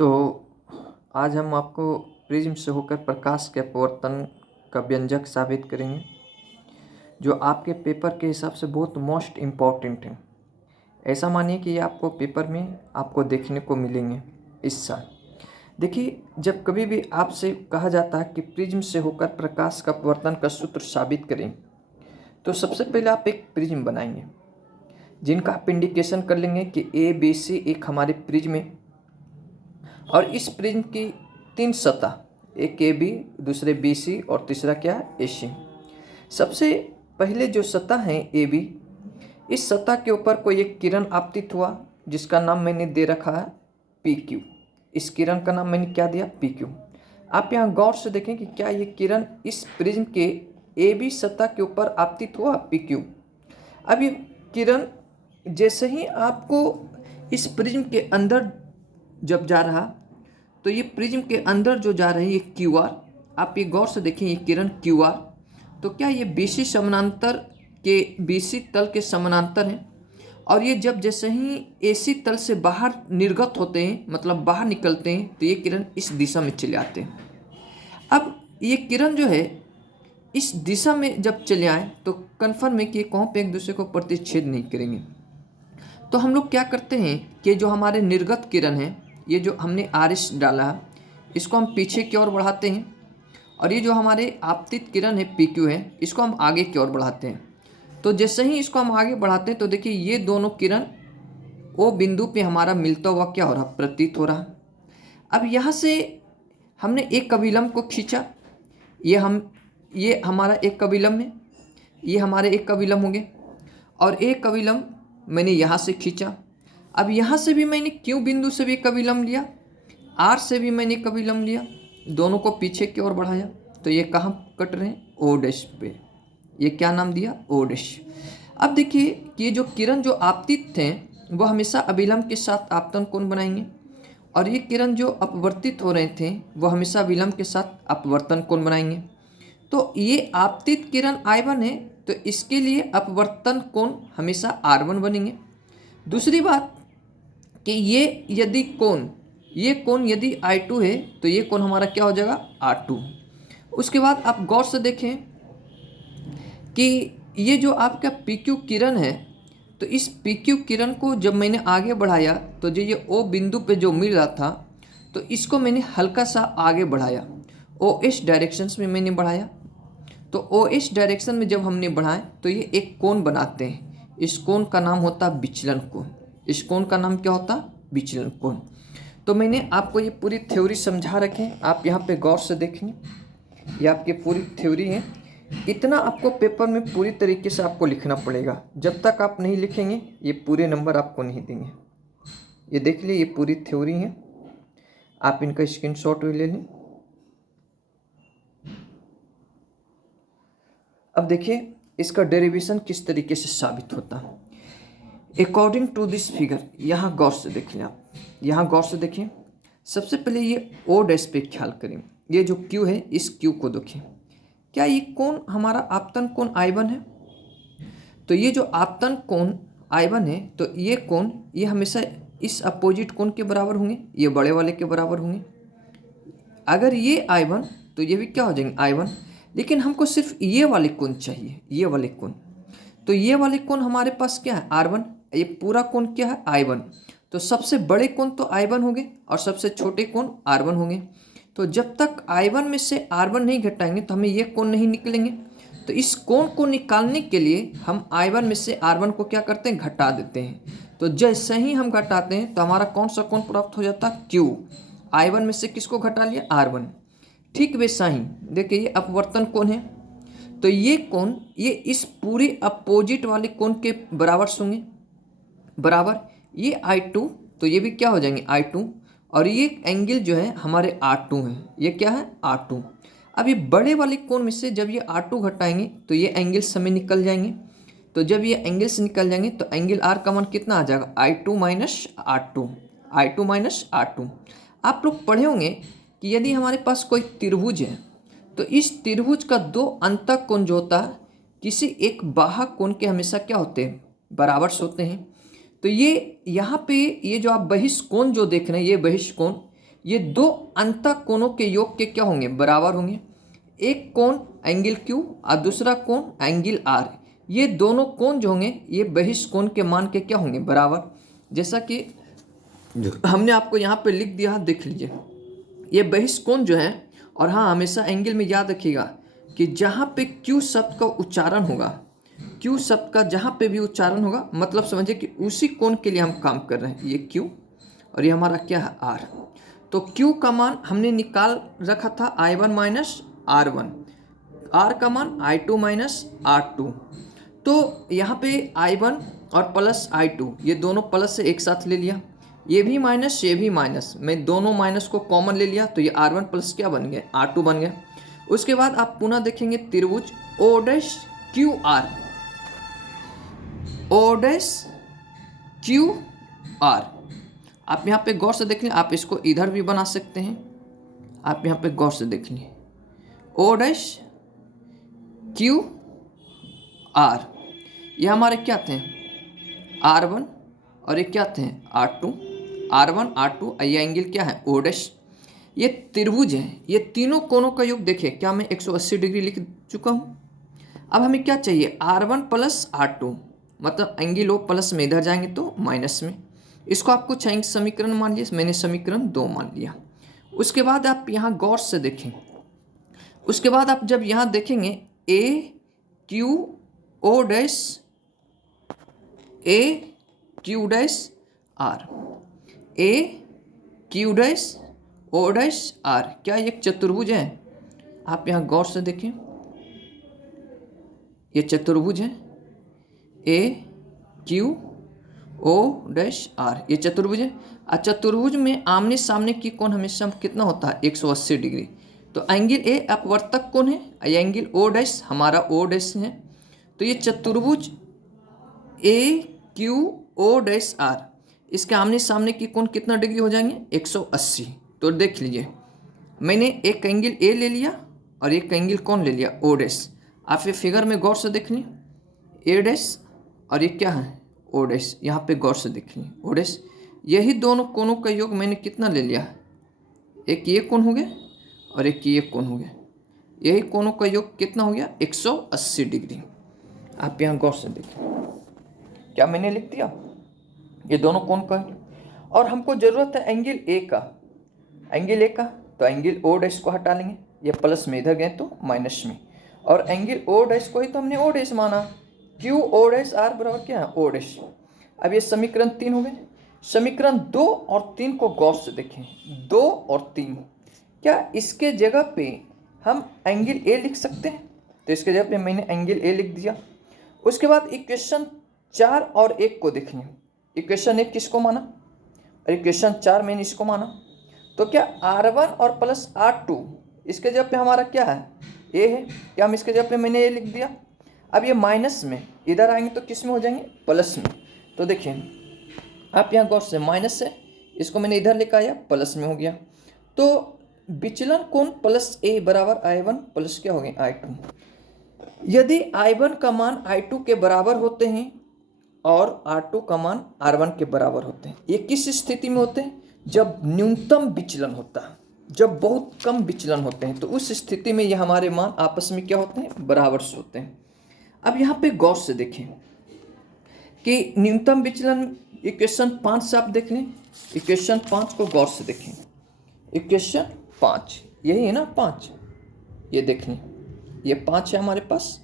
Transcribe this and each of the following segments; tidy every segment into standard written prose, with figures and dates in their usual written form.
तो आज हम आपको प्रिज्म से होकर प्रकाश के अपवर्तन का व्यंजक साबित करेंगे, जो आपके पेपर के हिसाब से बहुत मोस्ट इम्पॉर्टेंट है। ऐसा मानिए कि ये आपको पेपर में आपको देखने को मिलेंगे इस साल। देखिए, जब कभी भी आपसे कहा जाता है कि प्रिज्म से होकर प्रकाश का अपवर्तन का सूत्र साबित करें, तो सबसे पहले आप एक प्रिज्म बनाएंगे, जिनका आप इंडिकेशन कर लेंगे कि ए बी सी एक हमारे प्रिज्म है। और इस प्रिज्म की 3 सतह, एक ए बी, दूसरे बी सी और तीसरा क्या है, ए सी। सबसे पहले जो सतह है ए बी, इस सतह के ऊपर कोई एक किरण आपतित हुआ, जिसका नाम मैंने दे रखा है पी क्यू। इस किरण का नाम मैंने क्या दिया, पी क्यू। आप यहाँ गौर से देखें कि क्या ये किरण इस प्रिज्म के ए बी सतह के ऊपर आपतित हुआ, पी क्यू। अब ये किरण जैसे ही आपको इस प्रिज्म के अंदर जब जा रहा, तो ये प्रिज्म के अंदर जो जा रही है क्यू आर, आप ये गौर से देखें, ये किरण क्यू आर, तो क्या ये बीसी समानांतर के बीसी तल के समानांतर हैं। और ये जब जैसे ही एसी तल से बाहर निर्गत होते हैं, मतलब बाहर निकलते हैं, तो ये किरण इस दिशा में चले आते हैं। अब ये किरण जो है इस दिशा में जब चले आए, तो कन्फर्म है कि कहीं पे एक दूसरे को प्रतिच्छेद नहीं करेंगे। तो हम लोग क्या करते हैं कि जो हमारे निर्गत किरण है, ये जो हमने आर एस डाला है, इसको हम पीछे की ओर बढ़ाते हैं, और ये जो हमारे आपतित किरण है पी क्यू है, इसको हम आगे की ओर बढ़ाते हैं। तो जैसे ही इसको हम आगे बढ़ाते हैं, तो देखिए ये दोनों किरण ओ बिंदु पे हमारा मिलता हुआ क्या हो रहा, प्रतीत हो रहा। अब यहाँ से हमने एक अभिलंब को खींचा, ये हमारा एक अभिलंब है, ये हमारे एक अभिलंब हो गए, और एक अभिलंब मैंने यहाँ से खींचा। अब यहाँ से भी मैंने क्यू बिंदु से भी एक अभिलंब लिया, आर से भी मैंने एक अभिलंब लिया, दोनों को पीछे की ओर बढ़ाया, तो ये कहाँ कट रहे हैं, ओ डैश पे। ये क्या नाम दिया, ओ डैश। अब देखिए कि ये जो किरण जो आपतित थे, वो हमेशा अभिलंब के साथ आपतन कोण बनाएंगे, और ये किरण जो अपवर्तित हो रहे थे, वो हमेशा विलंब के साथ अपवर्तन कोण बनाएंगे। तो ये आपतित किरण I1 है, तो इसके लिए अपवर्तन कोण हमेशा R1 बनेंगे। दूसरी बात कि ये कोण यदि I2 है, तो ये कोण हमारा क्या हो जाएगा, R2। उसके बाद आप गौर से देखें कि ये जो आपका PQ किरण है, तो इस PQ किरण को जब मैंने आगे बढ़ाया, तो जो ये O बिंदु पे जो मिल रहा था, तो इसको मैंने हल्का सा आगे बढ़ाया, OS डायरेक्शंस में मैंने बढ़ाया। तो OS डायरेक्शन में जब हमने बढ़ाए, तो ये एक कोण बनाते हैं। इस कोण का नाम होता है विचलन कोण। इस कोण का नाम क्या होता, विचलन कोण। तो मैंने आपको ये पूरी थ्योरी समझा रखें, आप यहाँ पे गौर से देखें, ये आपकी पूरी थ्योरी है। इतना आपको पेपर में पूरी तरीके से आपको लिखना पड़ेगा। जब तक आप नहीं लिखेंगे, ये पूरे नंबर आपको नहीं देंगे। ये देख लीजिए, ये पूरी थ्योरी है, आप इनका स्क्रीनशॉट भी ले लें। अब देखिए इसका डेरिवेशन किस तरीके से साबित होता है। अकॉर्डिंग टू दिस फिगर, यहाँ गौर से देखिए, आप यहाँ गौर से देखिए। सबसे पहले ये ओ डैश पे ख्याल करें, ये जो क्यू है, इस क्यू को देखिए, क्या ये कोण हमारा आपतन कोण I1 है। तो ये जो आपतन कोण I1 है, तो ये कोण ये हमेशा इस अपोजिट कोण के बराबर होंगे, ये बड़े वाले के बराबर होंगे। अगर ये I1, तो ये भी क्या हो जाएंगे, I1। लेकिन हमको सिर्फ ये वाले कोण चाहिए, ये वाले कोण। तो ये वाले कोण हमारे पास क्या है, R1। ये पूरा कोण क्या है, I1। तो सबसे बड़े कोण तो I1 होंगे, और सबसे छोटे कोण R1 होंगे। तो जब तक I1 में से R1 नहीं घटाएंगे, तो हमें ये कोण नहीं निकलेंगे। तो इस कोण को निकालने के लिए हम I1 में से R1 को क्या करते हैं, घटा देते हैं। तो जैसे ही हम घटाते हैं, तो हमारा कौन सा कोण प्राप्त हो जाता है, Q। I1 में से किसको घटा लिया, R1। ठीक वैसा ही देखिए, ये अपवर्तन कोण है, तो ये कोण ये इस पूरे अपोजिट वाले कोण के बराबर होंगे, बराबर। ये I2, तो ये भी क्या हो जाएंगे, I2। और ये एंगल जो है हमारे R2 है, ये क्या है, R2। अब ये बड़े वाले कोण में से जब ये R2 घटाएंगे, तो ये एंगल्स हमें निकल जाएंगे। तो जब ये एंगल्स निकल जाएंगे, तो एंगल R का मान कितना आ जाएगा, I2 minus R2, I2 minus R2। आप लोग पढ़े होंगे कि यदि हमारे पास कोई त्रिभुज है, तो इस त्रिभुज का दो अंतः कोण जो होता है, किसी एक बाह्य कोण के हमेशा क्या होते हैं, बराबर होते हैं। तो ये यहाँ पे ये जो आप बहिष्कोण जो देख रहे हैं, ये बहिष्कोण ये दो अंतः कोणों के योग के क्या होंगे, बराबर होंगे। एक कोण एंगल क्यू और दूसरा कोण एंगल आर, ये दोनों कोण जो होंगे ये बहिष्कोण के मान के क्या होंगे, बराबर। जैसा कि हमने आपको यहाँ पे लिख दिया, देख लीजिए ये बहिष्कोण जो है। और हाँ, हमेशा एंगल में याद रखिएगा कि जहाँ पे क्यू शब्द का उच्चारण होगा, क्यू शब्द का जहाँ पे भी उच्चारण होगा, मतलब समझिए कि उसी कोण के लिए हम काम कर रहे हैं। ये क्यू और ये हमारा क्या है, आर। तो क्यू का मान हमने निकाल रखा था I1 माइनस R1, आर का मान I2 माइनस R2। तो यहाँ पे I1 और प्लस I2 ये दोनों प्लस से एक साथ ले लिया, ये भी माइनस ये भी माइनस, मैं दोनों माइनस को कॉमन ले लिया, तो ये R1 प्लस क्या बन गया, R2 बन गया। उसके बाद आप पुनः देखेंगे त्रिभुज O dash Q R, O dash Q R. आप यहाँ पे गौर से देख लें, आप इसको इधर भी बना सकते हैं। आप यहाँ पे गौर से देख लें, O डैश क्यू आर, ये हमारे क्या थे, R1 और ये क्या थे, R2, R1 R2, ये एंगल क्या है, O डैश। ये त्रिभुज है, ये तीनों कोणों का योग देखिए, क्या मैं 180 डिग्री लिख चुका हूँ। अब हमें क्या चाहिए, R1 प्लस R2, मतलब एंगल O प्लस में इधर जाएंगे तो माइनस में। इसको आप कुछ समीकरण मान लीजिए, मैंने समीकरण 2 मान लिया। उसके बाद आप यहाँ गौर से देखें, उसके बाद आप जब यहाँ देखेंगे A Q O dash, A Q dash R, A Q dash O dash R, क्या ये एक चतुर्भुज है। आप यहाँ गौर से देखें, ये चतुर्भुज है A Q O dash R, ये चतुर्भुज है। और चतुर्भुज में आमने सामने की कोण हमेशा कितना होता है, 180 डिग्री। तो एंगल A अपवर्तक कोण है, ये एंगल O डैश हमारा O डैश है। तो ये चतुर्भुज A Q O dash R, इसके आमने सामने की कोण कितना डिग्री हो जाएंगे, 180। तो देख लीजिए, मैंने एक एंगल A ले लिया और एक एंगल कौन ले लिया, O डैश। आप ये फिगर में गौर से देख लें, A डैश और ये क्या है, O डैश। यहाँ पे गौर से देख लें, O डैश। यही दोनों कोणों का योग मैंने कितना ले लिया, एक ये कोण हो गया और एक ये कोण हो गया। यही कोणों का योग कितना हो गया, 180 डिग्री। आप यहाँ गौर से देखें, क्या मैंने लिख दिया, ये दोनों कोण का। और हमको जरूरत है एंगल A का, एंगल A का, तो एंगल O डैश को हटा लेंगे, ये प्लस में इधर गए तो माइनस में, और एंगल O डैश को ही तो हमने O डैश माना। Q O डैश R बराबर क्या है, O डैश। अब ये समीकरण 3 हो गए। समीकरण 2 और 3 को गौर से देखें, 2 और 3, क्या इसके जगह पे हम एंगल A लिख सकते हैं, तो इसके जगह पे मैंने एंगल A लिख दिया। उसके बाद इक्वेशन 4 और 1 को देखें, इक्वेशन 1 किसको माना और इक्वेशन 4 मैंने इसको माना। तो क्या R1 और प्लस R2 इसके जगह पे हमारा क्या है, A है, क्या हम इसके जगह पे मैंने A लिख दिया। अब ये माइनस में इधर आएंगे तो किस में हो जाएंगे, प्लस में। तो देखिए आप यहाँ गौर से, माइनस से इसको मैंने इधर लेकर आया, प्लस में हो गया। तो विचलन कोण प्लस A बराबर I1 प्लस क्या हो गया, I2। यदि I1 का मान I2 के बराबर होते हैं और R2 का मान R1 के बराबर होते हैं, ये किस स्थिति में होते हैं, जब न्यूनतम विचलन होता है, जब बहुत कम विचलन होते हैं, तो उस स्थिति में ये हमारे मान आपस में क्या होते हैं, बराबर से होते हैं। अब यहाँ पे गौर से देखें कि न्यूनतम विचलन इक्वेशन 5 से आप देख लें, इक्वेशन 5 को गौर से देखें, इक्वेशन 5 यही है ना, 5, ये देख लें, ये 5 है हमारे पास।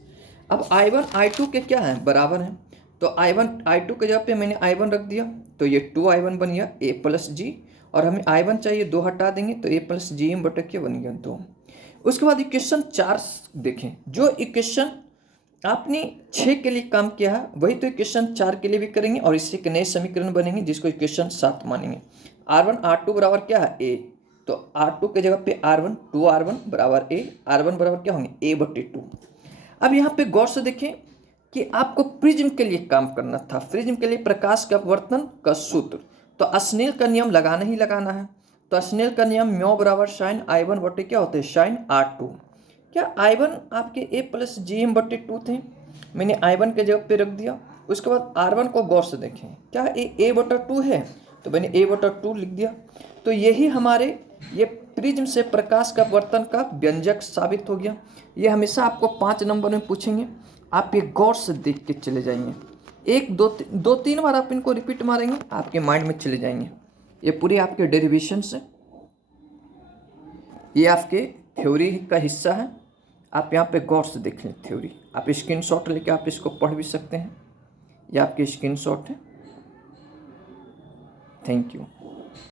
अब I1 I2 के क्या है, बराबर है, तो I1 I2 के जगह पे मैंने I1 रख दिया, तो ये 2I1 बन गया A प्लस जी, और हमें I1 चाहिए 2 हटा देंगे तो A प्लस जी एम बटा क्या बन गया, 2। उसके बाद इक्वेशन 4 देखें, जो इक्वेशन आपने 6 के लिए काम किया है वही तो इक्वेशन 4 के लिए भी करेंगे, और इससे एक नए समीकरण बनेंगे जिसको इक्वेशन 7 मानेंगे। R1 R2 बराबर क्या है, A, तो R2 के जगह पे R1 2R1 बराबर A, R1 बराबर क्या होंगे, A बटे 2। अब यहाँ पे गौर से देखें कि आपको प्रिज्म के लिए काम करना था, प्रिज्म के लिए प्रकाश के अपवर्तन का सूत्र, तो स्नेल का नियम लगाना ही लगाना है। तो स्नेल का नियम म्यू बराबर साइन I1 बटे क्या होते हैं, साइन R2। क्या I1 आपके A प्लस जी एम बटे 2 थे, मैंने I1 के जगह पे रख दिया। उसके बाद R1 को गौर से देखें, क्या A बटा 2 है, तो मैंने A बटा 2 लिख दिया। तो यही हमारे ये प्रिज्म से प्रकाश का अपवर्तन का व्यंजक साबित हो गया। ये हमेशा आपको 5 नंबर में पूछेंगे, आप ये गौर से देख के चले जाएंगे। एक दो तीन बार आप इनको रिपीट मारेंगे, आपके माइंड में चले जाएंगे। ये पूरे आपके डेरिवेशन से, ये आपके थ्योरी का हिस्सा है। आप यहाँ पे गौर से देख लें थ्योरी। आप स्क्रीनशॉट लेके आप इसको पढ़ भी सकते हैं, ये आपके स्क्रीनशॉट है। Thank you.